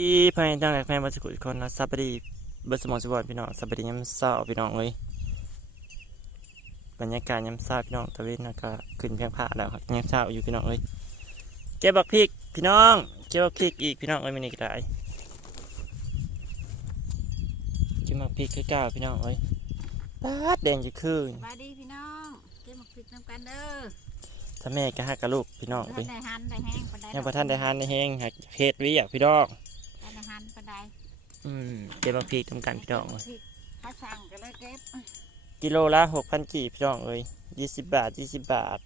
พี่พายจังแหลกแฟนบัสกุลคนนะซับดีเบอร์สมองสบอดพี่น้องซับดียามเศร้าพี่น้องเลยบรรยากาศยามเศร้าพี่น้องตะเวนนะก็ขึ้นเพียงผ้าแล้วครับยามเศร้าอยู่พี่น้องเลยเก็บบักพริกพี่น้องเก็บบักพริกอีกพี่น้องเอ้ยมันนี่ก็ได้เก็บบักพริกคือเก้าพี่น้องเอ้ยปาดแดงจะคืนสบายดีพี่น้องเก็บหมกพริกน้ำกันเด้อถ้าแม่ก็หักกับลูกพี่น้องท่าเอ้นยได้หันได้แห้งปานใดยังพอท่านได้หานในแห้งหักเพชรวิอะพี่น้อง ท่านได้หันปานใด อืมเก็บบักพริกทำกันพี่น้องเอ้ยพริกเขาสั่งก็เลยเก็บกิโลละหกพันกีบพี่น้องเอ้ยยี่สิบบาทยี่สิบบาท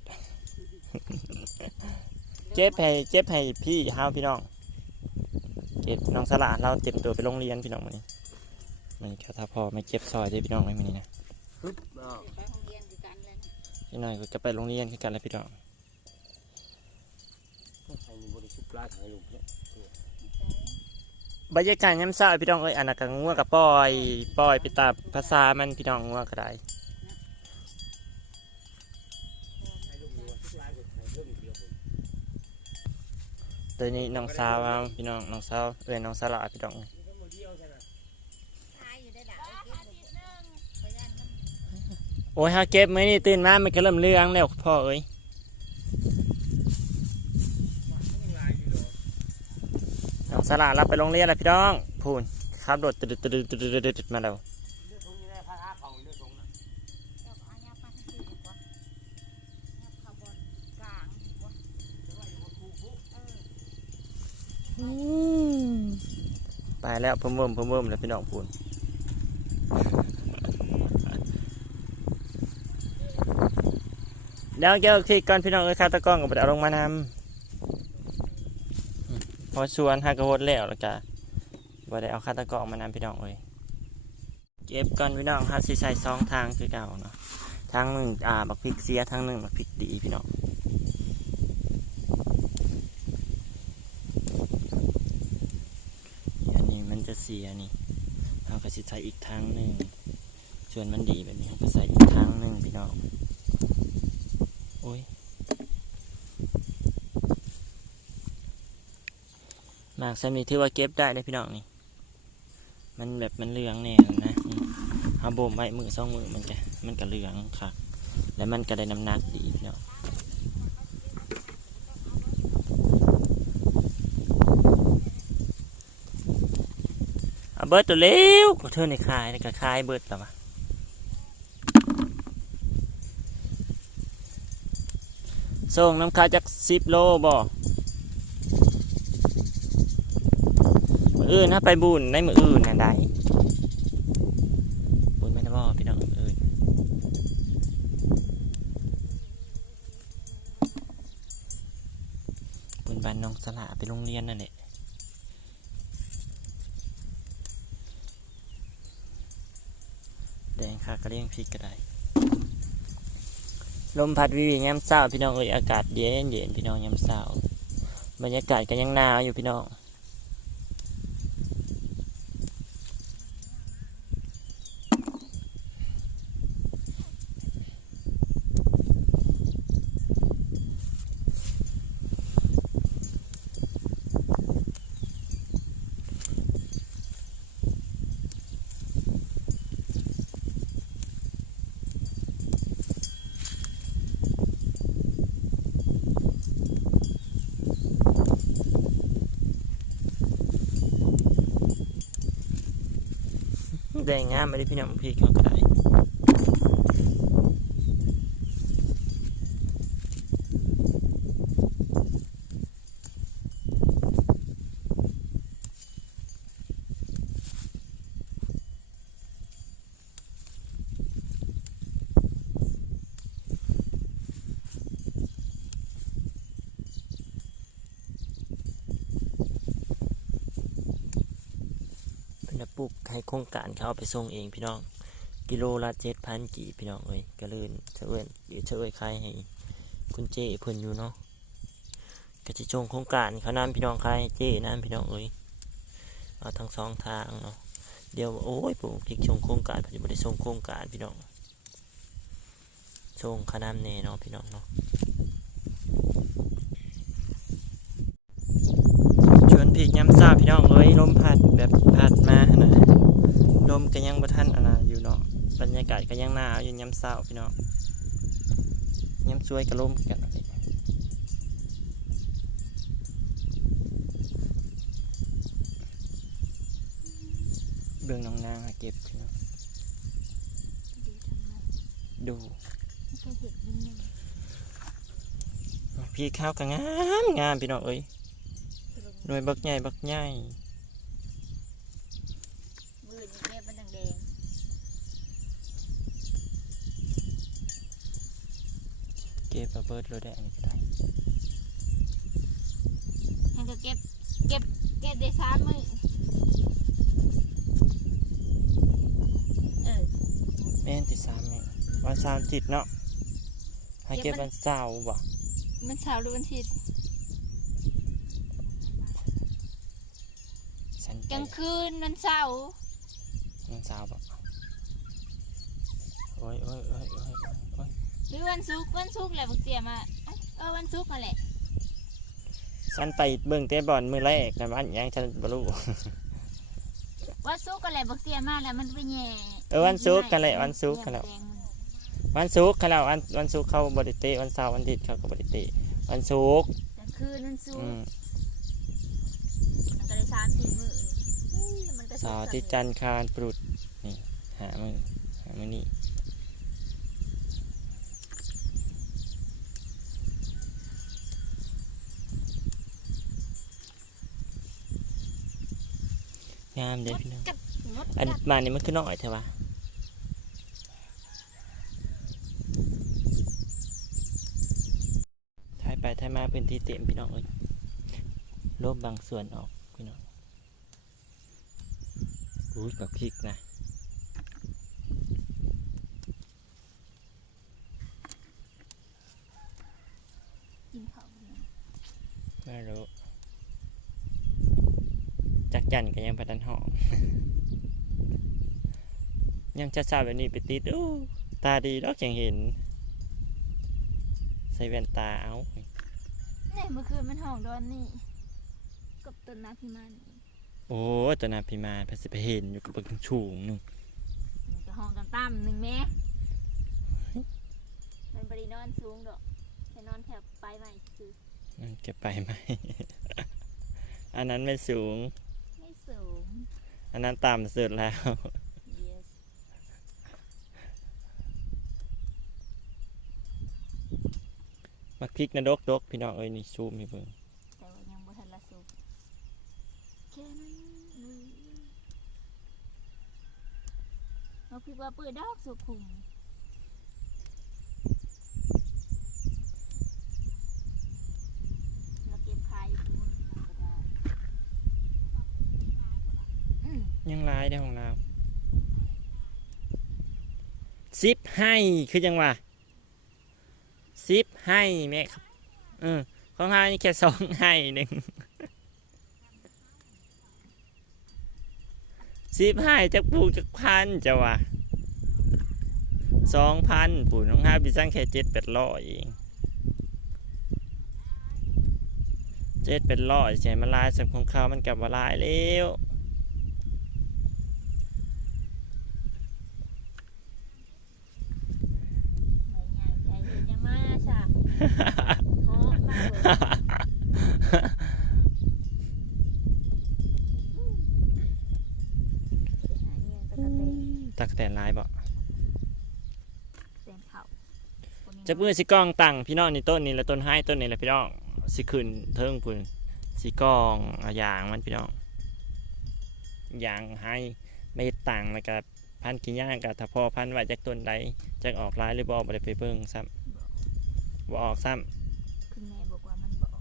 เจ็บให้เจ็บให้พี่ห้าวพี่น้อง เก็บน้องสลาเราเจ็บตัวไปโรงเรียนพี่น้องมันนี้มันนี้ถ้าพอไม่เจ็บซอยได้พี่น้องไม่มันนี้นะปึ๊บอ้าวไปโรงเรียนด้วยกันเลยนะพี่น้อยก็จะไปโรงเรียนคือกันแล้วพี่น้องให้มีบริสุทธิ์ปลาถ่ายลงเนี่ย บรรยากาศย้ำเช้าพี่น้องเอ้ยอันนั้นก็งัวกับปล่อยปล่อยไปตามภาษามันพี่น้องงัวก็ได้ให้ลูกวัวทุกรายก็ให้เรื่องเดียวผมตัวนี้น้องสาวเอาพี่น้องน้องสาวเอ้ยน้องสลาพี่น้องโอ้ยฮาเก็บไหมนี่ตื่นมามันก็เริ่มเรื่องแล้วพ่อเอ้ย น้อง สลารับไปโรงเรียนแล้วพี่น้องพูนขับรถตึดตึดตึดตึดตึดตึดมาแล้วเร็ว่ายับเข้าบนกลางดีกว่าเออไปแล้วเพิ่มเพิ่มเพิ่มเพิ่มแล้วพี่น้องพูนเดี๋ยวเจอที่ก่อนพี่น้องเอ้ยคาตะกล้องกับเอาลงมานำ พอชวนฮากระโหดแล้วแล้วจ้ะบ่ได้เอาคาตะกองมานำพี่น้องเอ้ยเก็บก่อนพี่น้องฮาสิใส่สองทางคือเก่าเนาะทางหนึ่งอ่าบักพริกเสียทางหนึ่งบักพริกดีพี่น้องอันนี้มันจะเสียนี่เราก็สิใส่อีกทางหนึ่งส่วนมันดีแบบนี้ก็ใส่อีกทางหนึ่งพี่น้องโอ้ย หมากสามีถือว่าเก็บได้เลยพี่น้องนี่ มันแบบมันเหลืองแน่นะอืมเอาบ่มไว้มือสองมือมันจะมันก็เหลืองค่ะ แล้วมันก็ได้น้ำหนักดีพี่น้องเอาเบิร์ดตัวเร็วก็เธอในคายในกระคายเบิร์ดต่อมาส่งน้ำคายจากสิบโลบ่ ออื่นถ้าไปบุญในมืออื่นน่ะได้บุญไม่ได้บ่พี่น้องออื่นบุญบันน้องสละไปโรงเรียนนั่นแหละแดงค่ะก็เลี้ยงพริกก็ได้ลมพัดวิวย้ำเศร้าพี่น้องเอ้ยอากาศเย็นเย็นพี่น้องย้ำเศร้าบรรยากาศก็ยังหนาวอยู่พี่น้อง แดงงามไม่ได้พี่น้องพี่เขาก็ได้เป็นจะปลูกให้โครงการเขาเอาไปส่งเองพี่น้อง กิโลละเจ็ดพันกี่พี่น้องเอ้ยก็เลยเฉอยเดี๋ยวเฉอยขายให้คุณเจเพิ่นอยู่เนาะก็จะจงโครงการเขานำพี่น้องให้เจนั่นพี่น้องเอ้ยเอาทั้งสองทางเนาะเดี๋ยวโอ้ยปลูกพริกชงโครงการผมจะไม่ได้ส่งโครงการพี่น้องชงขานำแน่เนาะพี่น้องเนาะชวน ผีกย้ำซาพี่น้องเอ้ยลมพัดแบบพัดมาหั่นนะลมก็ยังบ่ทันอันน่ะอยู่เนาะบรรยากาศก็ยังหนาวอยู่ย้ำเศร้าพี่น้องย้ำสวยก็ลมกันอันนี้เบื้องน้องนางหาเก็บพี่น้องดีทำไมดูไม่เคยเห็นมันยังพี่ข้าวก็งามงามพี่น้องเอ้ย หน่วยบักใหญ่บักใหญ่มือนี่แม่มันแดงเก็บเอาเบิดโลดได้อันนี้ก็ได้ๆให้ก็เก็บเก็บเก็บได้สามมือเออแม่นที่สามแม่วันสามจิตเนาะให้เก็บวันเสาร์บ่มันเช้าหรือวันอาทิตย์ ฉันไป กลางคืนมันเสาร์วันเสาร์บ่โอ้ยโอ้ยโอ้ยโอ้ยโอ้ยหรือวันศุกร์วันศุกร์แหละบักเตียมาเอ้าเออวันศุกร์มาแหละฉันไปเบิ่งเตะบอลมือแรกนะวันหยังฉันบ่รู้ วันศุกร์ก็แหละบักเตียมาแล้วมันไปแย่เออวันศุกร์กันแหละวันศุกร์กันแล้วเรื่องดงมันวันศุกร์เขาแล้ววันวันศุกร์เขาบริเตะวันเสาร์วันอาทิตย์เขาก็บริเตะวันศุกร์กลางคืนมันศุกอืร์มมันก็เลยสามสี่มื้อเฮ้ยมันก็ เสาร์อาทิตย์จันทร์คารปรุดนี่หามือหามือนี่งามเด้อพี่น้องกัดมดอันกัดมานี่มันคือน้อยใช่ปะถ่ายไปถ่ายมาพื้นที่เต็มพี่น้องเอ้ยลบบางส่วนออกพี่น้ องอุ้ยแบบพริกนะกินข้าวเนี่ยไม่รู้จักจันก็ยังพัดันหอม ยังจะทราบแบบนี้ไปติดอู้ตาดีดอกยังเห็น ใส่แว่นตาเอาเนี่ยเมื่อคืนมันห้องดอนนี่ กับต้นน้ำพิมานนี่ โอ้ยตัวนาพิมานเพนสิไปเห็นอยู่กับเบิกชูงหนึงมันก็ห้องกันตั้มหนึ่งแม่มันบรินอนสูงดอกแค่นอนแถบปลายใหม่คือนั่นเก็บไปไหม อันนั้นไม่สูง ไม่สูง อันนั้นต่ำสุดแล้ว yes มักพริกนะดกดกพี่น้องเอ้ยนี่ซูมให้เบิ่ง แต่ว่ายังบ่ทันละสูงแค่นั้นเลยเรา คิดว่าเปิดดอกสุขุมเราเก็บขายอยู่ทุกมื้อก็ได้อืมยังร้ายได้ของเราซิปให้คือยังวะซิปให้แม่ครับเออของเรานี่แค่สองให้หนึ่งซิปให้จากปลูกจากพันจะวะ สองพันปู่น้องห้าพี่สร้างแค่เจ็ดแปดร้อยเองเจ็ดเป็นร้อยใช่มันลายสับของเขามันกลับมาลายแล้วไม่ใหญ่ใจเย็นมาจ้ะเพราะมาเลยไปหาเงินตะกะเตง ตักแต่ลายบ่ เต็มเขาคนนี้ จะเพื่อสิกล้องตั้งพี่น้องนี่ต้นนี้และต้นไห้ต้นนี้แหละพี่น้องสิขึ้นเทิงพุ่นสิกล้องเอายางมันพี่น้องยางให้ไม่ต่างแล้วก็พันกี่ย่างกับถ้าพอพันไว้จากต้นใดจากออกลายหรือบ่บ่ได้ไปเบิ่งซ้ำบ่ออกซ้คุณแม่บอกว่ามันบอก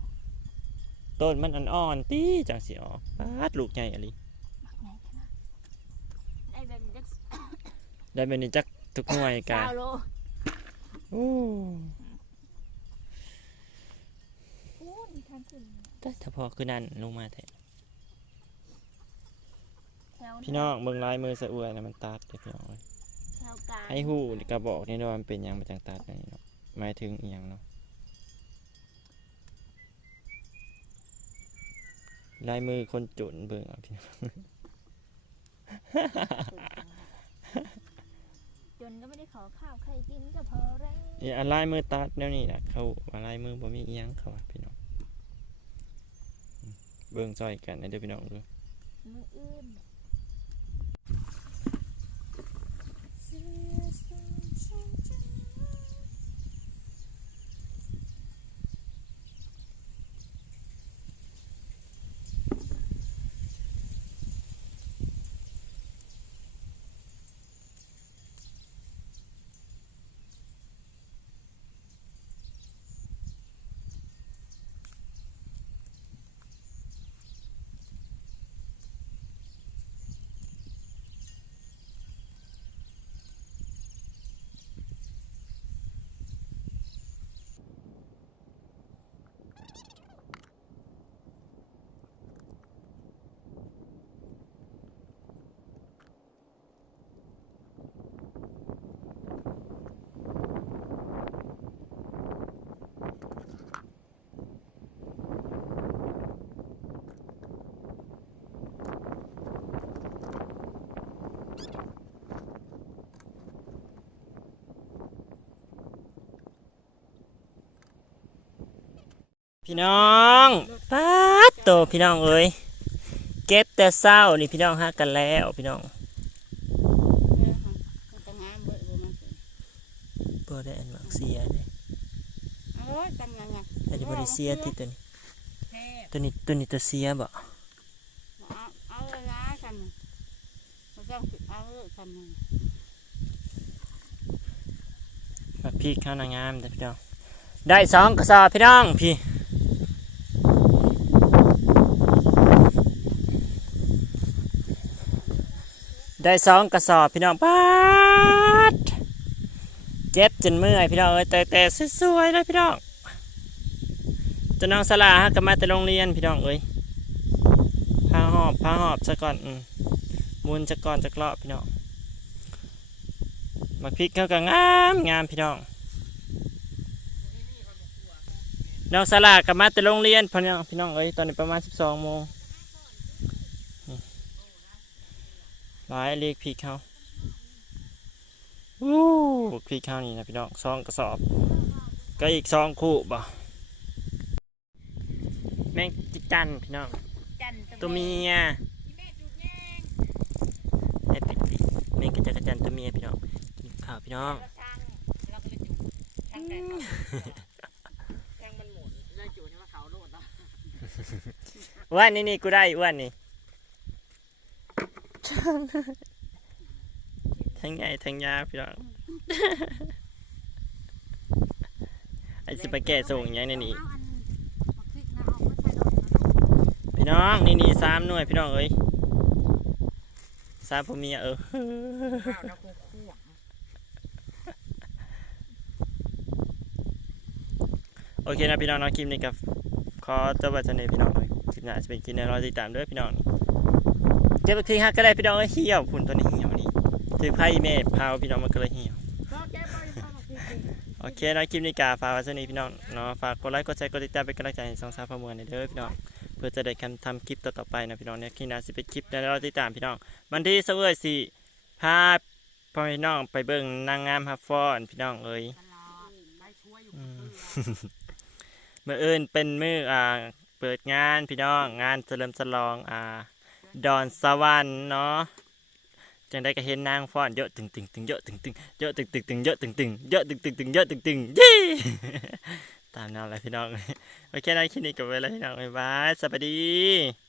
ำต้นมันอ่อนๆตีจังสิออกปาดลูกใหญ่อะไรมักไงขนาดได้แบบนี้จักได้เป็นนี้จักทุกหน่วยกะสาว โลโอ้อู้นี่ทางขึ้นแต่ถ้าพอคือนั่นลงมาแท้แถวพี่น้องเบิ่งลายมือสะอวยนะมันตัดเด้อพี่น้องเอ้ยแถวกลางให้หูนี่ก็บอกนี่เนาะว่ามันเป็นหยังมาจังตัดนี่เนาะหมายถึงอีหยังเนาะลายมือคนจุนเบิ่งเอาพี่น้องจ นก็ไม่ได้ขอข้าวใครกินก็พอแล้วนี่อะไรมือตัดแนวนี้นะเขาอะไรมือบ่มีอีหยังเขาว่าพี่น้องเบิ่งซอยกันนะเด้อพี่น้องเด้อมืออื่น พี่น้องป๊าโตพี่น้องเอ้ยเก็บแต่เศร้านี่พี่น้องฮักกันแล้วพี่น้องมันจะงามเบิดเลยมันบ่ได้อันมักเสียเด้โอ้ยจังยังไงอันนี้บ่ได้เสียที่ตัวนี้ตัวนี้ตัวนี้ตัวเสียบ่เอาเอาละกันมันต้องเอาลยกันมักพริกข้าวนางงามเด้อพี่น้องได้สองกระสอบพี่น้องพี่ ได้สองกระสอบพี่น้องป๊าดเจ็บจนเมื่อยพี่น้องเอ้ยแต่แต่สวยๆเลยพี่น้องจะน้องสลาฮะก็มาแต่โรงเรียนพี่น้องเอ้ยพาหอบพาหอบซะก่อนอืมมุนซะก่อนจะเลาะพี่น้องมักพริกเขาก็งามงามพี่น้องน้องสลากกลับมาแต่โรงเรียนพี่น้องพี่น้องเอ้ยตอนนี้ประมาณสิบสองโมง หลายเรียกพี่เขาวู้พี่เขานี่นะพี่น้องสองกระสอบ ก็อีกสองคู่บ่แมงจิจันพี่น้องจันตัวเมียไอ้ปิดปิดแมงกระจันกระจันตัวเมียพี่น้องกินข้าวพี่น้องเราก็ไปจุทางแดนแองมันหมุนได้จู่นี่มาเขาโดดเนาะอ้วนนี่นี่กูได้อ้วนนี่ ทั้งใหญ่ทั้งยาวพี่น้องไอ้สิไปแก่ส่งอยังในนี้เอาอันมาคลิกนะเอามาใส่ดอกพี่น้องนี่นี่สามหน่วยพี่น้องเอ้ยสามผมมีเออข้าวแล้วคู่คู่โอเคนะพี่น้องเน้องคลิปนี้กับขอตัวบัตรเนพี่น้องเลยคลิปหน้าจะเป็นกินในรอติดตามด้วยพี่น้อง เจ็บทีฮักก็ได้พี่น้องเอ้ยเหี่ยวคุณตัวนี้เหี่ยวนี่ถือไพ่เมฆพาวพี่น้องมันก็เลยเหี่ยวก็แก้ไปข้าวมาคลิกโอเคนะคลิปนี้กาฝากไว้เท่านี้พี่น้องเนาะฝากกดไลค์กดแชร์กดติดตามเป็นกำลังใจให้สองสาวพะเมืองในเด้อพี่น้องเพื่อจะได้คำทำคลิปต่อๆไปนะพี่น้องเนี่ยคลิปหน้าสิเป็นคลิปในรอติดตามพี่น้องวันที่เสวยสิพาพ่อพี่น้องไปเบิ่งนางงามฮับฟอนพี่น้องเอ้ยตลอดไปช่วยอยู่อืมเพื่อเมื่อเอินเป็นมืออ่าเปิดงานพี่น้องงานเฉลิมฉลองอ่า ดอนสวรรค์เนาะจังได้ก็เห็นนางฟ้อนเยอะตึงตึงตึงเยอะตึงตึงเยอะตึงตึงตึงเยอะตึงตึงเยอะตึงตึงตึงเยอะตึงตึงยี่ตามน้องเลยพี่น้องโอเคนะคลิปนี้กับเวลาพี่น้องบ๊ายบายสวัสดี